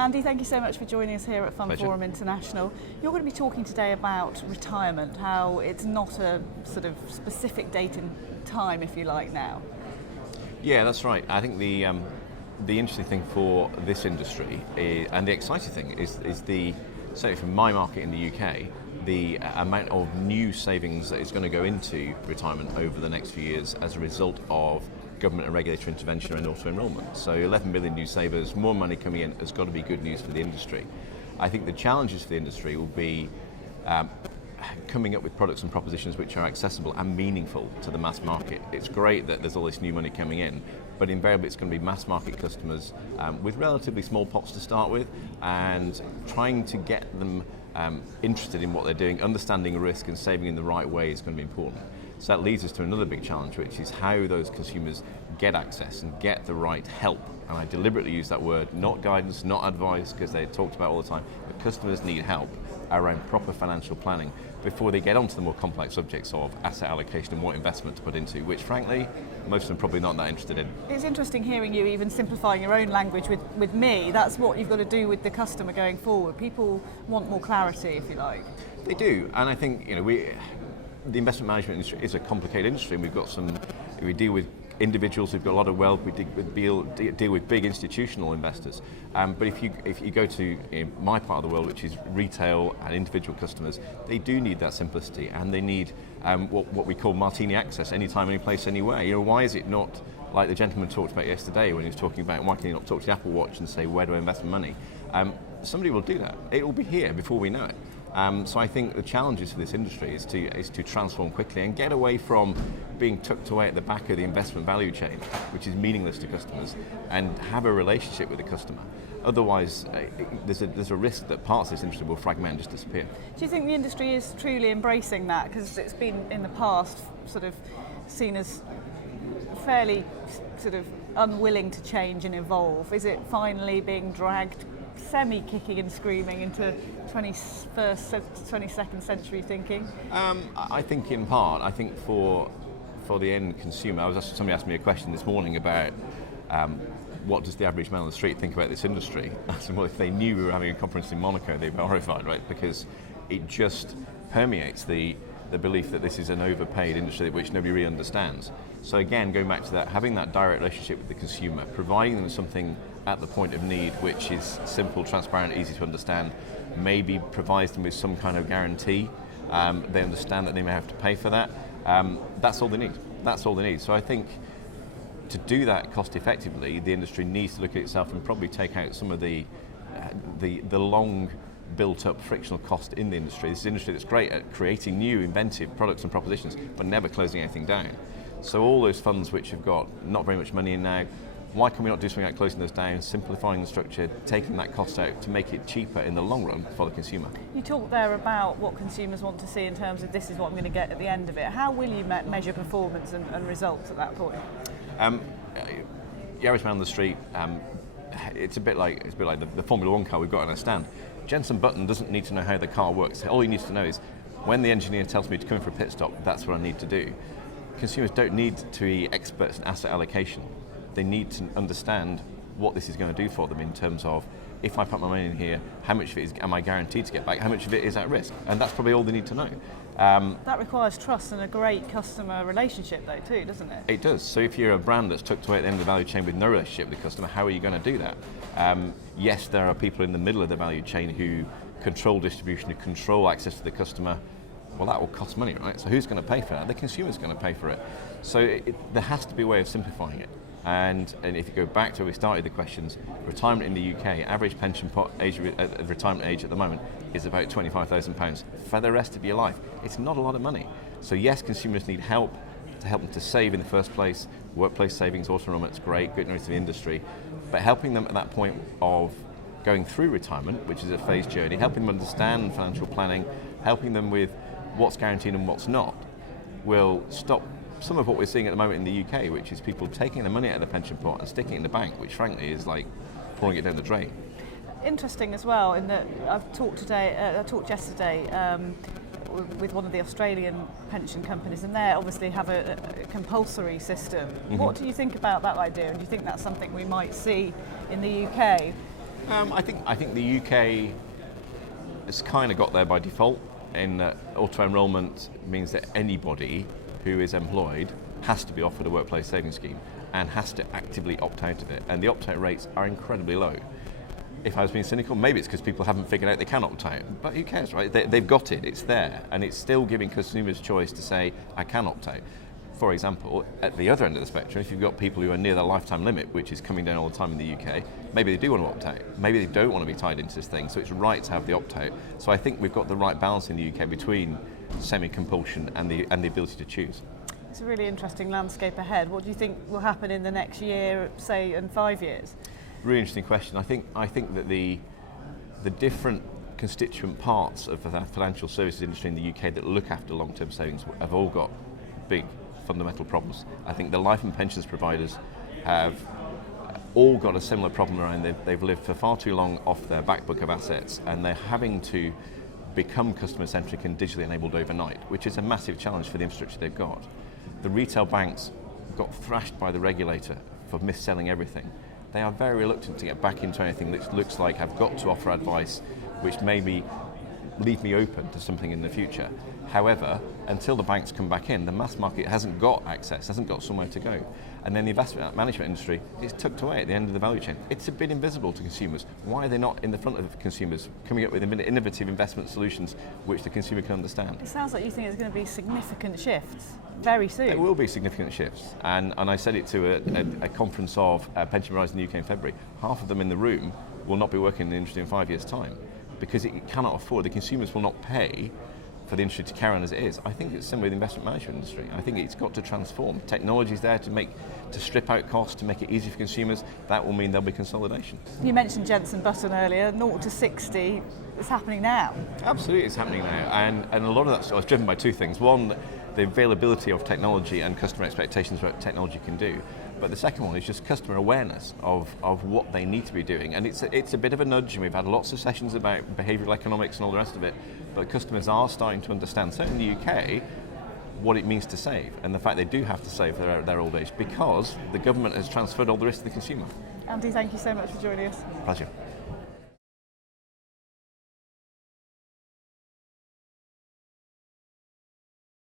Andy, thank you so much for joining us here at Pleasure. FundForum International. You're going to be talking today about retirement, how it's not a sort of specific date in time, if you like, now. Yeah, that's right. I think the interesting thing for this industry and the exciting thing is certainly from my market in the UK, the amount of new savings that is going to go into retirement over the next few years as a result of government and regulatory intervention and auto-enrolment. So 11 million new savers, more money coming in, has got to be good news for the industry. I think the challenges for the industry will be coming up with products and propositions which are accessible and meaningful to the mass market. It's great that there's all this new money coming in, but invariably it's going to be mass market customers with relatively small pots to start with, and trying to get them interested in what they're doing, understanding risk and saving in the right way is going to be important. So that leads us to another big challenge, which is how those consumers get access and get the right help. And I deliberately use that word, not guidance, not advice, because they're talked about all the time, but customers need help around proper financial planning before they get onto the more complex subjects of asset allocation and what investment to put into, which frankly, most of them probably not that interested in. It's interesting hearing you even simplifying your own language with me. That's what you've got to do with the customer going forward. People want more clarity, if you like. They do, and I think the investment management industry is a complicated industry, and we deal with individuals who've got a lot of wealth, we deal with big institutional investors. But if you go to my part of the world, which is retail and individual customers, they do need that simplicity, and they need what we call martini access, anytime, any place, anywhere. Why is it not like the gentleman talked about yesterday when he was talking about why can you not talk to the Apple Watch and say, where do I invest my money? Somebody will do that. It will be here before we know it. So I think the challenges for this industry is to transform quickly and get away from being tucked away at the back of the investment value chain, which is meaningless to customers, and have a relationship with the customer. Otherwise, there's a risk that parts of this industry will fragment and just disappear. Do you think the industry is truly embracing that? Because it's been in the past sort of seen as fairly sort of unwilling to change and evolve. Is it finally being dragged semi-kicking and screaming into 21st, 22nd century thinking? I think in part. I think for the end consumer, somebody asked me a question this morning about what does the average man on the street think about this industry? I said, well, if they knew we were having a conference in Monaco, they'd be horrified, right? Because it just permeates the belief that this is an overpaid industry which nobody really understands. So again, going back to that, having that direct relationship with the consumer, providing them something at the point of need which is simple, transparent, easy to understand, maybe provides them with some kind of guarantee. They understand that they may have to pay for that. That's all they need. That's all they need. So I think to do that cost effectively, the industry needs to look at itself and probably take out some of the long built-up frictional cost in the industry. This is an industry that's great at creating new, inventive products and propositions, but never closing anything down. So all those funds which have got not very much money in now, why can we not do something like closing those down, simplifying the structure, taking that cost out to make it cheaper in the long run for the consumer? You talked there about what consumers want to see in terms of this is what I'm going to get at the end of it. How will you measure performance and results at that point? The average man on the street, it's a bit like the Formula One car we've got on our stand. Jenson Button doesn't need to know how the car works. All he needs to know is when the engineer tells me to come in for a pit stop, that's what I need to do. Consumers don't need to be experts in asset allocation. They need to understand what this is going to do for them in terms of, if I put my money in here, how much of it am I guaranteed to get back? How much of it is at risk? And that's probably all they need to know. That requires trust and a great customer relationship though too, doesn't it? It does. So if you're a brand that's tucked away at the end of the value chain with no relationship with the customer, how are you going to do that? Yes, there are people in the middle of the value chain who control distribution, who control access to the customer. Well, that will cost money, right? So who's going to pay for that? The consumer's going to pay for it. So there has to be a way of simplifying it. And if you go back to where we started the questions, retirement in the UK, average pension pot age, retirement age at the moment is about £25,000 for the rest of your life. It's not a lot of money. So yes, consumers need help to help them to save in the first place. Workplace savings, auto-enrollment's great, good news to the industry. But helping them at that point of going through retirement, which is a phased journey, helping them understand financial planning, helping them with what's guaranteed and what's not, will stop some of what we're seeing at the moment in the UK, which is people taking the money out of the pension pot and sticking it in the bank, which frankly is like pouring it down the drain. Interesting as well, in that I talked yesterday with one of the Australian pension companies, and they obviously have a compulsory system. Mm-hmm. What do you think about that idea, and do you think that's something we might see in the UK? I think the UK has kind of got there by default. In that auto enrolment means that anybody who is employed has to be offered a workplace savings scheme and has to actively opt out of it. And the opt-out rates are incredibly low. If I was being cynical, maybe it's because people haven't figured out they can opt out. But who cares, right? They've got it, it's there. And it's still giving consumers choice to say, I can opt out. For example, at the other end of the spectrum, if you've got people who are near their lifetime limit, which is coming down all the time in the UK, maybe they do want to opt out. Maybe they don't want to be tied into this thing, so it's right to have the opt-out. So I think we've got the right balance in the UK between semi-compulsion and the ability to choose. It's a really interesting landscape ahead. What do you think will happen in the next year, say, and 5 years? Really interesting question. I think that the different constituent parts of the financial services industry in the UK that look after long-term savings have all got big fundamental problems. I think the life and pensions providers have all got a similar problem around they've lived for far too long off their back book of assets, and they're having to become customer-centric and digitally enabled overnight, which is a massive challenge for the infrastructure they've got. The retail banks got thrashed by the regulator for mis-selling everything. They are very reluctant to get back into anything that looks like I've got to offer advice which maybe leave me open to something in the future. However, until the banks come back in, the mass market hasn't got access, hasn't got somewhere to go. And then the investment management industry is tucked away at the end of the value chain. It's a bit invisible to consumers. Why are they not in the front of consumers, coming up with innovative investment solutions which the consumer can understand? It sounds like you think there's going to be significant shifts very soon. There will be significant shifts. And I said it to a conference of pension providers in the UK in February. Half of them in the room will not be working in the industry in 5 years' time because it cannot afford, the consumers will not pay for the industry to carry on as it is. I think it's similar with the investment management industry. I think it's got to transform. Technology's there to strip out costs, to make it easy for consumers. That will mean there'll be consolidation. You mentioned Jenson Button earlier, 0 to 60, it's happening now. Absolutely, it's happening now. And a lot of that was driven by two things. One, the availability of technology and customer expectations of what technology can do. But the second one is just customer awareness of what they need to be doing. And it's a bit of a nudge, and we've had lots of sessions about behavioural economics and all the rest of it, but customers are starting to understand, certainly in the UK, what it means to save, and the fact they do have to save for their old age, because the government has transferred all the risk to the consumer. Andy, thank you so much for joining us. Pleasure.